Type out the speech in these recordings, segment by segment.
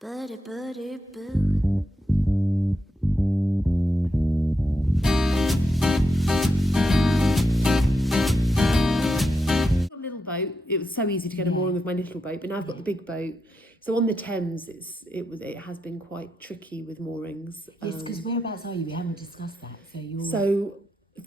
Buddy, buddy, boo. Little boat. It was so easy to get a mooring with my little boat, but now I've got the big boat. So on the Thames, it has been quite tricky with moorings. Yes, because whereabouts are you? We haven't discussed that. So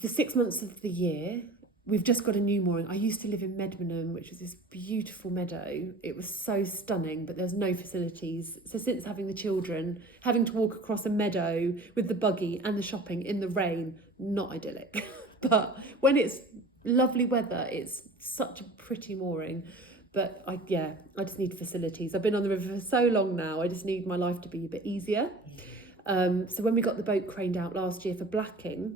for 6 months of the year, we've just got a new mooring. I used to live in Medmenham, which was this beautiful meadow. It was so stunning, but there's no facilities. So since having the children, having to walk across a meadow with the buggy and the shopping in the rain, not idyllic. But when it's lovely weather, it's such a pretty mooring. But I just need facilities. I've been on the river for so long now, I just need my life to be a bit easier. So when we got the boat craned out last year for blacking,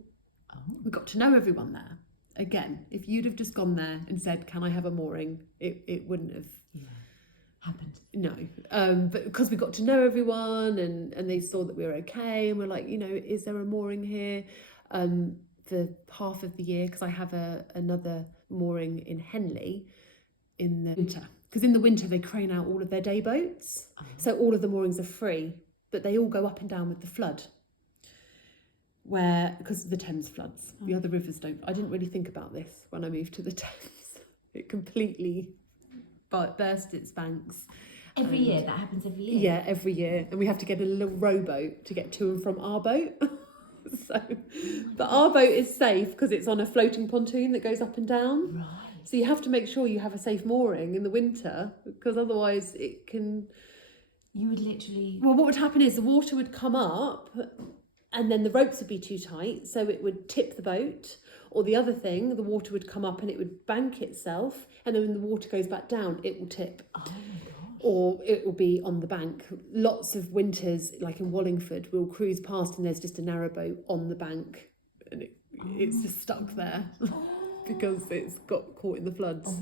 we got to know everyone there. Again, if you'd have just gone there and said, can I have a mooring, it wouldn't have happened. No. But because we got to know everyone and they saw that we were okay, and we're like, is there a mooring here for half of the year? Because I have another mooring in Henley in the winter. Because in the winter they crane out all of their day boats. So all of the moorings are free, but they all go up and down with the flood. Because the Thames floods, the other rivers don't. I didn't really think about this when I moved to the Thames. It completely burst its banks. Every year, that happens every year? Yeah, every year. And we have to get a little rowboat to get to and from our boat. But our boat is safe because it's on a floating pontoon that goes up and down. Right. So you have to make sure you have a safe mooring in the winter, because otherwise it can... You would literally... Well, what would happen is the water would come up and then the ropes would be too tight, so it would tip the boat. Or the other thing, the water would come up and it would bank itself, and then when the water goes back down, it will tip. Oh my gosh. Or it will be on the bank. Lots of winters, like in Wallingford, we'll cruise past and there's just a narrowboat on the bank, and it's just stuck there because it's got caught in the floods.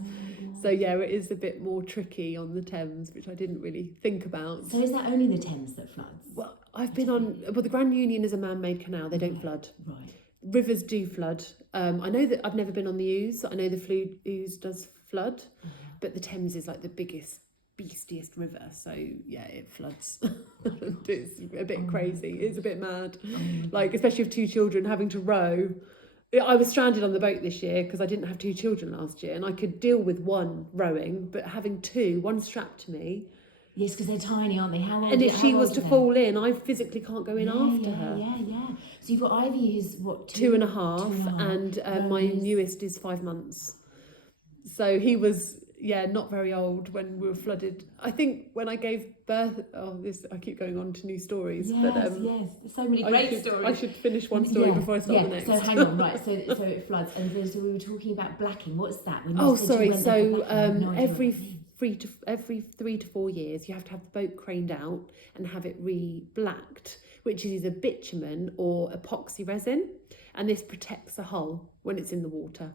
So yeah, it is a bit more tricky on the Thames, which I didn't really think about. So is that only the Thames that floods? Well, the Grand Union is a man-made canal. They don't flood. Right. Rivers do flood. I know that I've never been on the Ouse. I know the Ouse does flood, but the Thames is like the biggest, beastiest river. So yeah, it floods. It's a bit crazy. It's a bit mad. Like, especially with 2 children having to row. I was stranded on the boat this year because I didn't have 2 children last year, and I could deal with one rowing, but having 2, one strapped to me. Yes, because they're tiny, aren't they? How old? And if she was to fall in, I physically can't go in after her. Yeah. So you've got Ivy, who's what? 2.5, and my newest is 5 months. So he was, not very old when we were flooded. I think when I gave birth, I keep going on to new stories. Yes, but, yes, so many great stories. I should finish one story before I start the next. So hang on, right? So it floods, and so we were talking about blacking. What's that? When So every 3 to 4 years, you have to have the boat craned out and have it re-blacked, which is either bitumen or epoxy resin, and this protects the hull when it's in the water.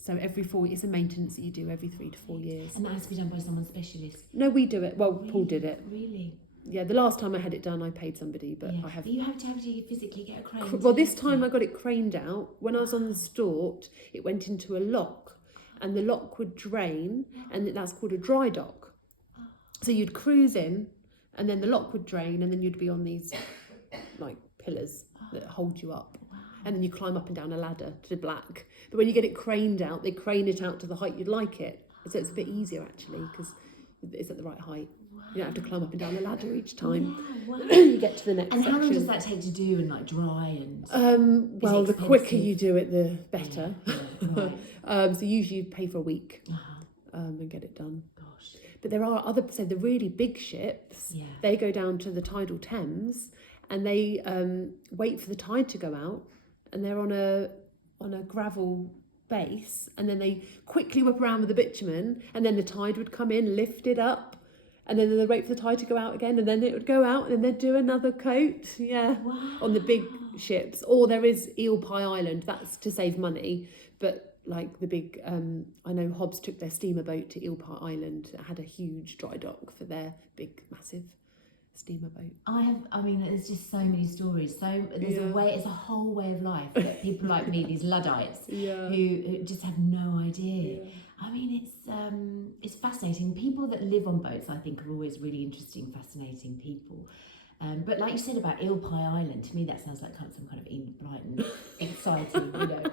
So it's a maintenance that you do every 3 to 4 years. And that has to be done by someone specialist? No, we do it. Well, really? Paul did it. Really? Yeah, the last time I had it done, I paid somebody, but I have... But you have to physically get a crane. Well, this time I got it craned out. When I was on the Stort, it went into a lock, and the lock would drain, and that's called a dry dock. So you'd cruise in, and then the lock would drain, and then you'd be on these like pillars that hold you up. And then you climb up and down a ladder to black. But when you get it craned out, they crane it out to the height you'd like it. So it's a bit easier actually, because it's at the right height. You don't have to climb up and down a ladder each time. Wow. You get to the next section. And how long does that take to do and like dry and? Well, the quicker you do it, the better. Yeah, right. So usually you pay for a week and get it done. Gosh. But there are the really big ships. Yeah. They go down to the tidal Thames, and they wait for the tide to go out, and they're on a gravel base, and then they quickly whip around with the bitumen, and then the tide would come in, lift it up, and then they'd wait for the tide to go out again, and then it would go out, and then they'd do another coat. Wow. On the big ships. Or there is Eel Pie Island, that's to save money, but like the big I know Hobbs took their steamer boat to Eel Pie Island. It had a huge dry dock for their big massive steamer boat. There's just so many stories. So there's it's a whole way of life that people like me, these Luddites, who just have no idea. I mean, it's fascinating. People that live on boats, I think, are always really interesting, fascinating people. But like you said about Eel Pie Island, to me that sounds like some kind of Enid Blyton, exciting, you know,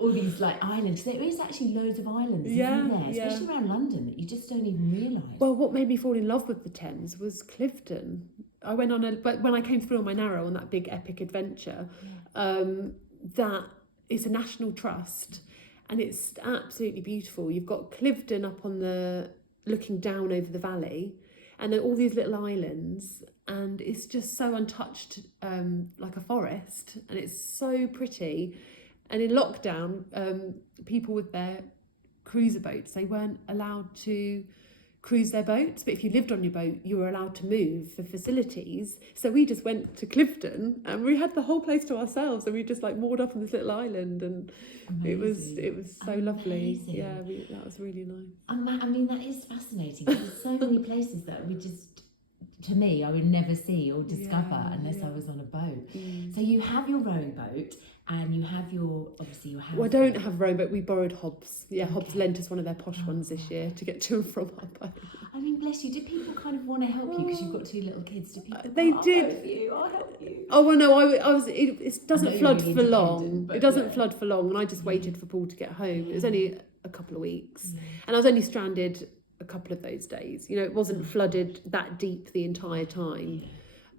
all these like islands. There is actually loads of islands, isn't there? Especially around London that you just don't even realise. Well, what made me fall in love with the Thames was Clifton. I went on but when I came through on my Narrow on that big epic adventure, that it's a national trust, and it's absolutely beautiful. You've got Clifton up on looking down over the valley, and then all these little islands, and it's just so untouched, like a forest, and it's so pretty. And in lockdown, people with their cruiser boats, they weren't allowed to cruise their boats, but if you lived on your boat, you were allowed to move for facilities. So we just went to Clifton, and we had the whole place to ourselves, and we just like moored up on this little island, and it was so lovely. Yeah, that was really nice. I mean, that is fascinating. There's so many places that we just, to me, I would never see or discover unless I was on a boat. So you have your rowing boat, and you have your house. Well, I don't have a rowing boat. We borrowed Hobbs. Yeah, Hobbs lent us one of their posh ones this year to get to and from our boat. I mean, bless you. Did people kind of want to help you because you've got 2 little kids? Did people? They did. I'll help you. Oh well, no, I was. It doesn't flood really for long. independent, It doesn't flood for long, and I just waited for Paul to get home. It was only a couple of weeks, and I was only stranded a couple of those days. You know, it wasn't flooded that deep the entire time.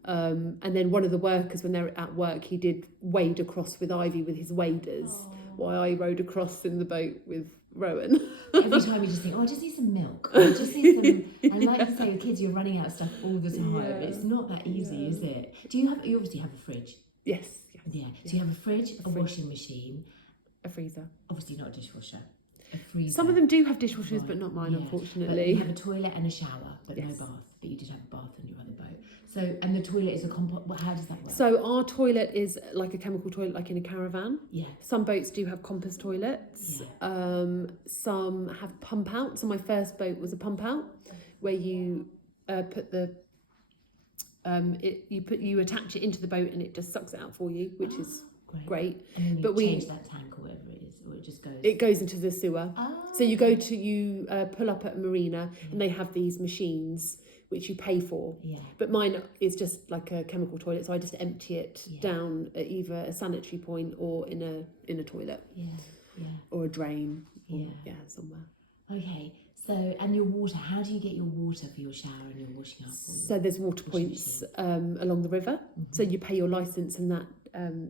And then one of the workers, when they're at work, he did wade across with Ivy with his waders, while I rowed across in the boat with Rowan. Every time you just think, I just need some milk. I just need some. And like you say, with kids, you're running out of stuff all the time. It's not that easy, is it? You obviously have a fridge? Yes. Yeah. So you have a fridge, a washing machine, a freezer. Obviously not a dishwasher. A freezer. Some of them do have dishwashers, but not mine, unfortunately. But you have a toilet and a shower, but no bath. But you did have a bath on your other boat. So, and the toilet is a compost. How does that work? So our toilet is like a chemical toilet, like in a caravan. Yeah. Some boats do have compost toilets. Yeah. Some have pump out. So my first boat was a pump out, where you put the you attach it into the boat and it just sucks it out for you, which is great. And then but change that tank or whatever it is, or it just goes. It goes into the sewer. So you pull up at a marina, and they have these machines which you pay for. Yeah. But mine is just like a chemical toilet, so I just empty it down at either a sanitary point or in a toilet. Yeah. Yeah. Or a drain. Somewhere. Okay. So, and your water, how do you get your water for your shower and your washing up? So there's water points along the river. So you pay your licence, and that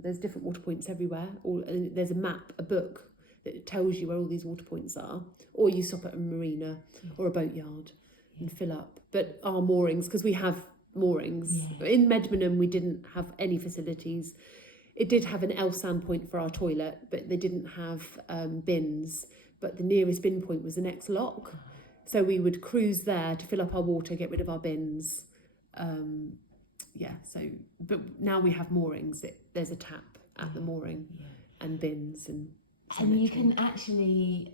there's different water points everywhere. And there's a map, a book that tells you where all these water points are. Or you stop at a marina or a boatyard and fill up. But our moorings, because we have moorings. In Medmenham, we didn't have any facilities. It did have an Elsan point for our toilet, but they didn't have bins. But the nearest bin point was the next lock. So we would cruise there to fill up our water, get rid of our bins. But now we have moorings. There's a tap at the mooring and bins and sanitary. And you can actually,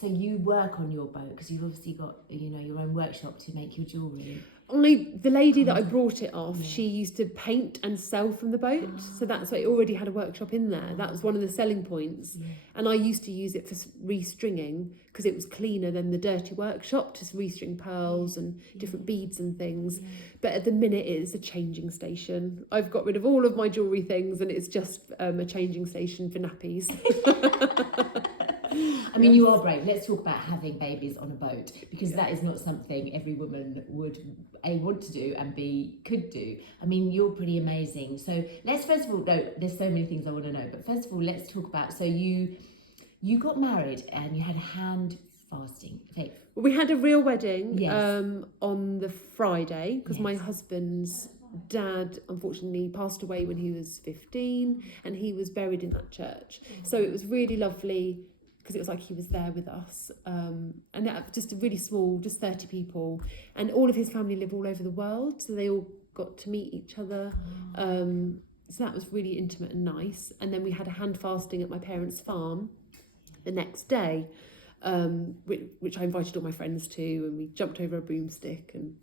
so you work on your boat because you've obviously got, your own workshop to make your jewellery. The lady that I brought it off, she used to paint and sell from the boat. So that's why it already had a workshop in there. That was one of the selling points. And I used to use it for restringing because it was cleaner than the dirty workshop to restring pearls and different beads and things. But at the minute, it is a changing station. I've got rid of all of my jewellery things, and it's just a changing station for nappies. I mean, you are brave. Let's talk about having babies on a boat, because that is not something every woman would A, want to do, and B, could do. I mean, you're pretty amazing. So let's first of all, there's so many things I want to know, but first of all, let's talk about, so you got married and you had a hand fasting. Okay. We had a real wedding on the Friday, because my husband's dad unfortunately passed away when he was 15, and he was buried in that church. So it was really lovely, because it was like he was there with us, and that, just a really small, just 30 people, and all of his family live all over the world, so they all got to meet each other. So that was really intimate and nice. And then we had a hand fasting at my parents' farm the next day, which I invited all my friends to, and we jumped over a broomstick, and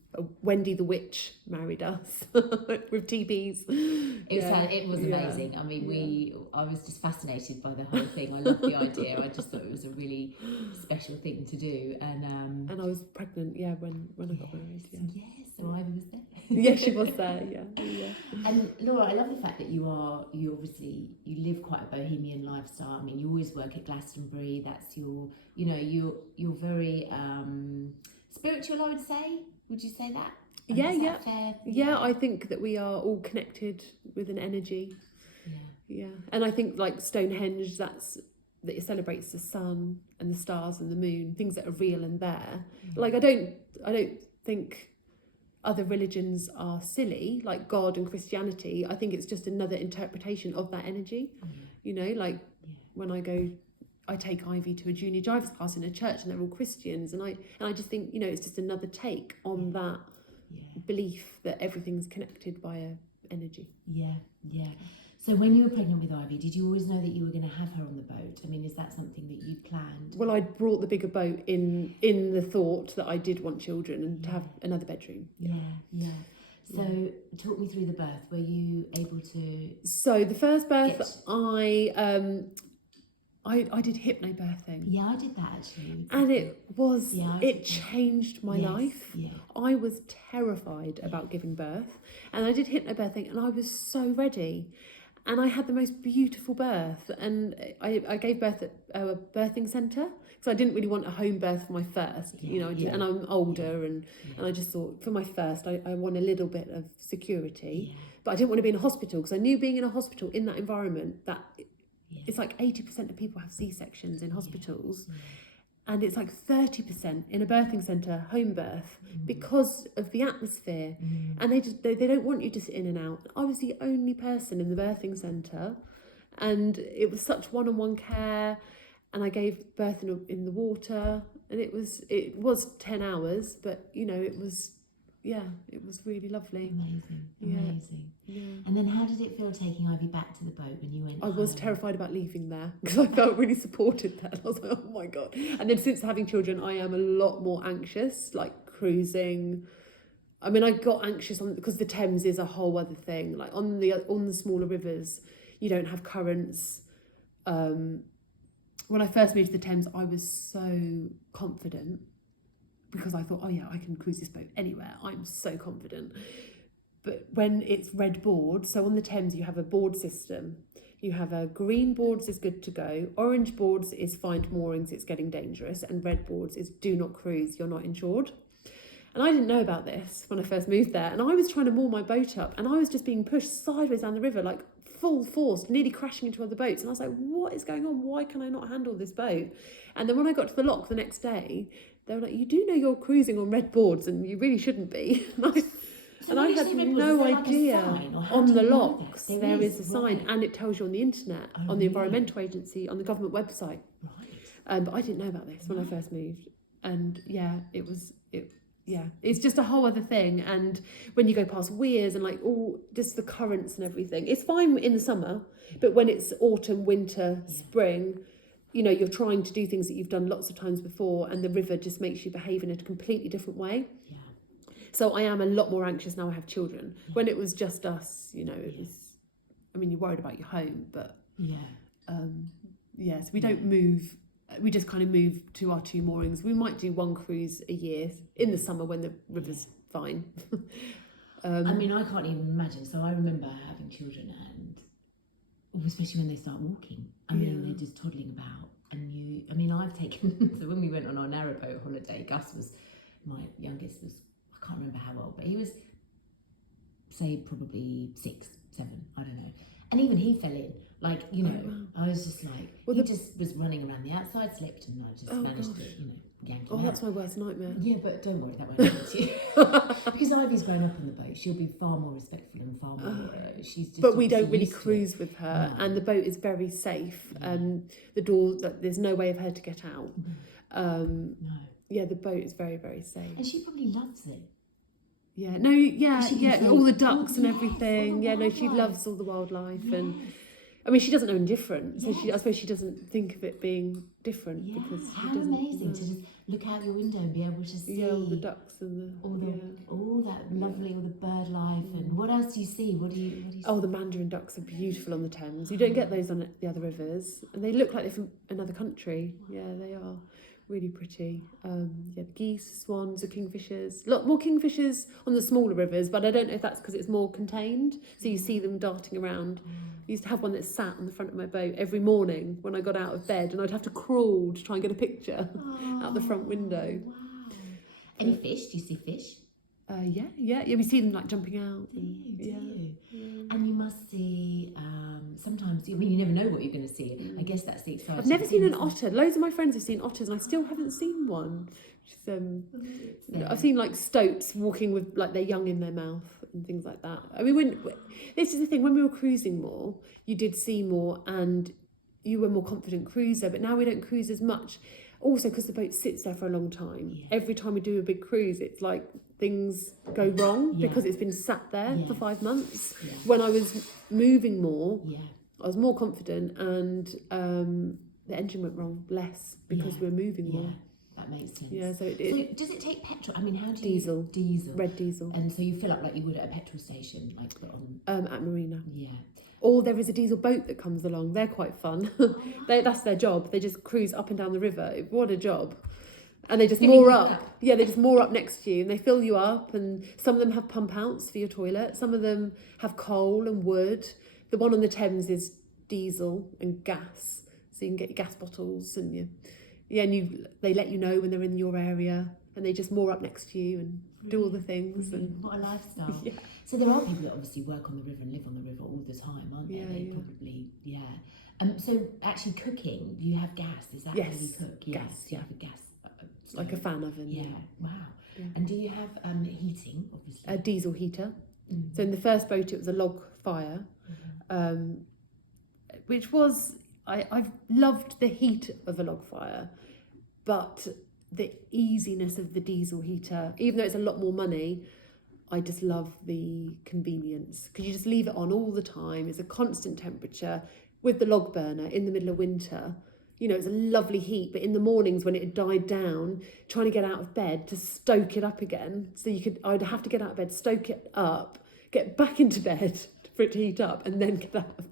Wendy the witch married us with TPs. It was amazing. I mean, I was just fascinated by the whole thing. I loved the idea. I just thought it was a really special thing to do. And I was pregnant, when I got married. Yes, so Ivy was there. Yeah, she was there. Yeah. And Laura, I love the fact that you obviously live quite a bohemian lifestyle. I mean, you always work at Glastonbury. That's your, you're very spiritual, I would say. Would you say that? Is that fair? Yeah, I think that we are all connected with an energy. Yeah. And I think like Stonehenge, that it celebrates the sun and the stars and the moon, things that are real and there. Like I don't think other religions are silly, like God and Christianity. I think it's just another interpretation of that energy. When I take Ivy to a junior drivers class in a church and they're all Christians, and I just think, it's just another take on that belief that everything's connected by a energy. Yeah. So when you were pregnant with Ivy, did you always know that you were going to have her on the boat? I mean, is that something that you planned? Well, I brought the bigger boat in the thought that I did want children and to have another bedroom. Yeah. So talk me through the birth. Were you able to? So the first birth, I did hypnobirthing. Yeah, I did that actually. And it changed my life. Yeah. I was terrified about giving birth, and I did hypnobirthing, and I was so ready. And I had the most beautiful birth, and I gave birth at a birthing centre because I didn't really want a home birth for my first, and I'm older, and I just thought for my first I want a little bit of security, but I didn't want to be in a hospital because I knew being in a hospital in that environment that it's like 80% of people have C-sections in hospitals, and it's like 30% in a birthing centre home birth because of the atmosphere, and they don't want you to sit in and out. I was the only person in the birthing centre, and it was such one-on-one care, and I gave birth in the water, and it was 10 hours, but it was really lovely. Amazing. Yeah. And then how did it feel taking Ivy back to the boat when you went I was terrified about leaving there because I felt really supported there. I was like, oh my God. And then since having children, I am a lot more anxious, like cruising. I mean, I got anxious because the Thames is a whole other thing. Like on the smaller rivers, you don't have currents. When I first moved to the Thames, I was so confident because I thought, oh yeah, I can cruise this boat anywhere. I'm so confident. But when it's red board, so on the Thames you have a board system. You have a green boards is good to go, orange boards is find moorings, it's getting dangerous, and red boards is do not cruise, you're not insured. And I didn't know about this when I first moved there, and I was trying to moor my boat up, and I was just being pushed sideways down the river, like full force, nearly crashing into other boats. And I was like, what is going on? Why can I not handle this boat? And then when I got to the lock the next day, they were like, you do know you're cruising on red boards and you really shouldn't be. And I had no idea. On the locks there is a sign, and it tells you on the internet, on the Environmental Agency, on the government website. But I didn't know about this when I first moved, and it's just a whole other thing. And when you go past weirs and like all just the currents and everything, it's fine in the summer, but when it's autumn, winter, spring, you're trying to do things that you've done lots of times before, and the river just makes you behave in a completely different way. So I am a lot more anxious now I have children. When it was just us, it was, I mean, you're worried about your home, but so we don't move. We just kind of move to our two moorings. We might do one cruise a year in the summer when the river's fine. I mean, I can't even imagine. So I remember having children, and especially when they start walking. I mean, they're just toddling about. And I've taken, so when we went on our narrowboat holiday, Gus was, my youngest was, I can't remember how old, but he was, say, probably 6, 7, I don't know. And even he fell in. Like, I was just like, he just was running around the outside, slipped, and I just managed to, yank him out. That's my worst nightmare. Yeah, but don't worry, that won't happen to you. Because Ivy's grown up on the boat, she'll be far more respectful and far more, she's just... But we don't really cruise with her, and the boat is very safe. The door, there's no way of her to get out. Yeah, the boat is very, very safe. And she probably loves it. All the ducks and everything. She loves all the wildlife, and I mean, she doesn't know any different, so I Yes. suppose she doesn't think of it being different Yeah, because she how doesn't amazing know. to just look out your window and be able to see Yeah, all the ducks and the all the yeah. all that lovely, all the bird life, and what else do you see? What do you see? Oh, the mandarin ducks are beautiful on the Thames. You don't get those on the other rivers, and they look like they're from another country. Yeah, they are really pretty. Yeah, the geese, swans, the kingfishers. A lot more kingfishers on the smaller rivers, but I don't know if that's because it's more contained. So you see them darting around. I used to have one that sat on the front of my boat every morning when I got out of bed, and I'd have to crawl to try and get a picture out the front window. Wow. Any fish? Do you see fish? Yeah. We see them like jumping out. Do and- you? Do yeah. you? And you must see, sometimes, I mean, you never know what you're going to see. I guess that's the exciting I've never thing, seen an isn't it? otter. Loads of my friends have seen otters, and I still haven't seen one. Which is, I've seen like stoats walking with like their young in their mouth and things like that. I mean, this is the thing, when we were cruising more, you did see more and you were more confident cruiser, but now we don't cruise as much. Also, because the boat sits there for a long time. Yeah. Every time we do a big cruise, it's like things go wrong Yeah. because it's been sat there for Yes. 5 months. Yeah. When I was moving more, Yeah. I was more confident, and the engine went wrong less because Yeah. we're moving Yeah. more. That makes sense. Yeah, so it So does it take petrol? I mean, how do you... Diesel. Diesel. Red diesel And so you fill up like you would at a petrol station, like put on... at Marina. Yeah. Or there is a diesel boat that comes along. They're quite fun. That's their job. They just cruise up and down the river. What a job. And they just Filling moor you up. up. Yeah, they just moor up next to you and they fill you up. And some of them have pump outs for your toilet. Some of them have coal and wood. The one on the Thames is diesel and gas. So you can get your gas bottles and they let you know when they're in your area, and they just moor up next to you and do all the things. And What a lifestyle. Yeah. So there are people that obviously work on the river and live on the river all the time, aren't they? Yeah, They yeah. probably, so actually cooking, do you have gas? Is that Yes, how you cook? gas, Do you yeah. have a gas like a stove? fan oven. Yeah, wow. Yeah. And do you have heating, obviously? A diesel heater. Mm. So in the first boat, it was a log fire, which was, I've loved the heat of a log fire, but the easiness of the diesel heater, even though it's a lot more money, I just love the convenience because you just leave it on all the time. It's a constant temperature with the log burner in the middle of winter. You know, it's a lovely heat, but in the mornings when it had died down, trying to get out of bed to stoke it up again. So I'd have to get out of bed, stoke it up, get back into bed for it to heat up, and then get out of bed.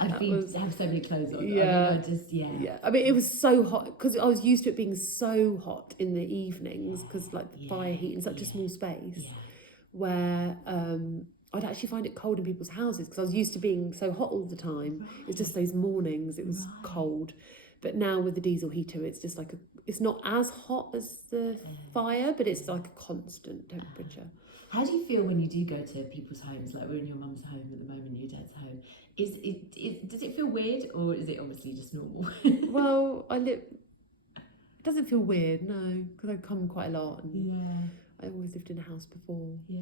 I'd That be, was- have so many clothes on. Yeah. I mean, I just, Yeah, I mean, it was so hot because I was used to it being so hot in the evenings because like the fire heat in such a small space Yeah. where I'd actually find it cold in people's houses because I was used to being so hot all the time. It's just those mornings it was cold, but now with the diesel heater, it's just like it's not as hot as the fire, but it's like a constant temperature. How do you feel when you do go to people's homes? Like we're in your mum's home at the moment, your dad's home. Does it feel weird, or is it obviously just normal? Well, it doesn't feel weird, no, because I come quite a lot and Yeah, I always lived in a house before. yeah.